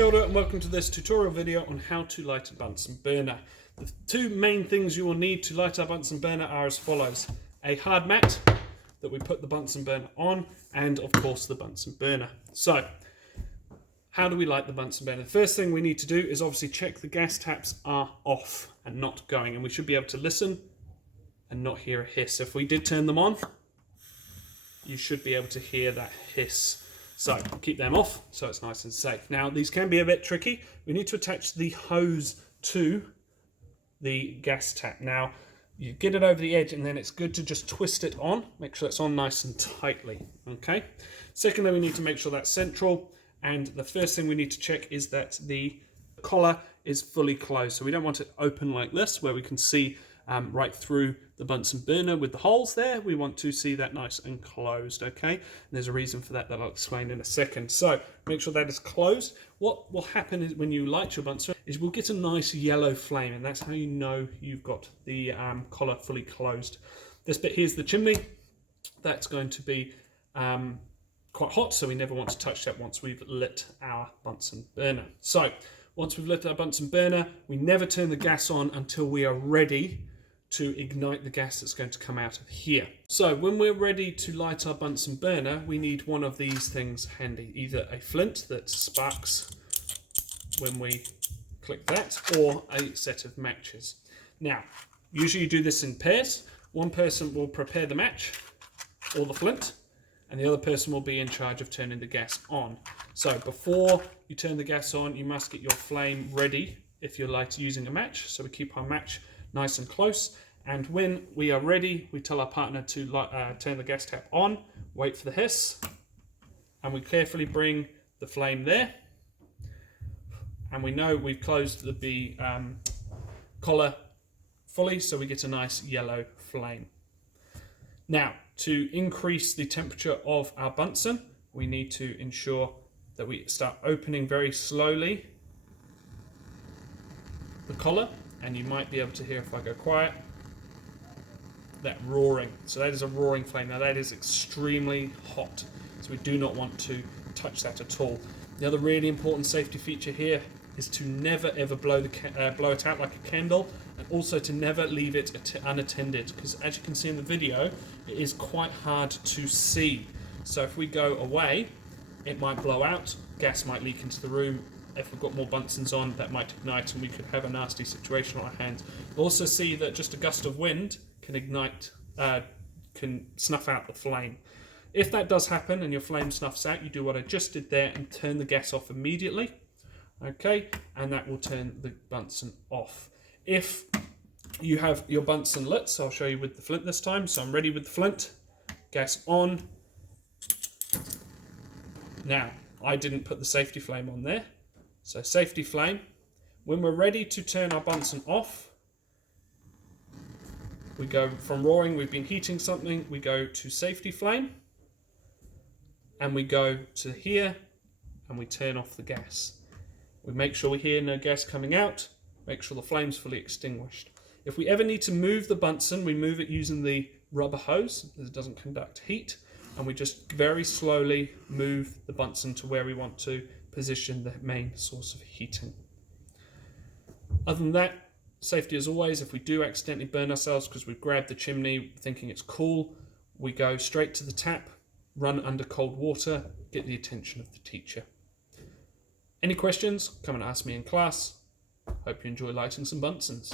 Kia ora and welcome to this tutorial video on how to light a Bunsen burner. The two main things you will need to light a Bunsen burner are as follows: a hard mat that we put the Bunsen burner on, and of course the Bunsen burner. So, how do we light the Bunsen burner? The first thing we need to do is obviously check the gas taps are off and not going, and we should be able to listen and not hear a hiss. If we did turn them on, you should be able to hear that hiss. So keep them off so it's nice and safe. Now these can be a bit tricky. We need to attach the hose to the gas tap. Now you get it over the edge and then it's good to just twist it on. Make sure it's on nice and tightly. Okay. Secondly, we need to make sure that's central. And the first thing we need to check is that the collar is fully closed. So we don't want it open like this where we can see right through the Bunsen burner with the holes there. We want to see that nice and closed, okay? And there's a reason for that I'll explain in a second. So make sure that is closed. What will happen is when you light your Bunsen is we'll get a nice yellow flame, and that's how you know you've got the collar fully closed. This bit here's the chimney. That's going to be quite hot, so we never want to touch that once we've lit our Bunsen burner. So once we've lit our Bunsen burner, we never turn the gas on until we are ready to ignite the gas that's going to come out of here. So when we're ready to light our Bunsen burner, we need one of these things handy, either a flint that sparks when we click that, or a set of matches. Now, usually you do this in pairs. One person will prepare the match or the flint, and the other person will be in charge of turning the gas on. So before you turn the gas on, you must get your flame ready if you're using a match. So we keep our match nice and close, and when we are ready, we tell our partner to turn the gas tap on, wait for the hiss, and we carefully bring the flame there, and we know we've closed the collar fully, so we get a nice yellow flame. Now, to increase the temperature of our Bunsen, we need to ensure that we start opening very slowly the collar, and you might be able to hear, if I go quiet, that roaring. So that is a roaring flame. Now that is extremely hot, so we do not want to touch that at all. The other really important safety feature here is to never ever blow it out like a candle, and also to never leave it unattended, because as you can see in the video, it is quite hard to see. So if we go away, it might blow out, gas might leak into the room. If we've got more Bunsens on, that might ignite and we could have a nasty situation on our hands. We'll also see that just a gust of wind can ignite, can snuff out the flame. If that does happen and your flame snuffs out, you do what I just did there and turn the gas off immediately. Okay, and that will turn the Bunsen off. If you have your Bunsen lit, so I'll show you with the flint this time. So I'm ready with the flint, gas on. Now, I didn't put the safety flame on there. So safety flame. When we're ready to turn our Bunsen off, we go from roaring, we've been heating something, we go to safety flame, and we go to here, and we turn off the gas. We make sure we hear no gas coming out, make sure the flame's fully extinguished. If we ever need to move the Bunsen, we move it using the rubber hose, as it doesn't conduct heat, and we just very slowly move the Bunsen to where we want to position the main source of heating. Other than that, safety as always. If we do accidentally burn ourselves because we've grabbed the chimney thinking it's cool, we go straight to the tap, run under cold water, get the attention of the teacher. Any questions? Come and ask me in class. Hope you enjoy lighting some Bunsens.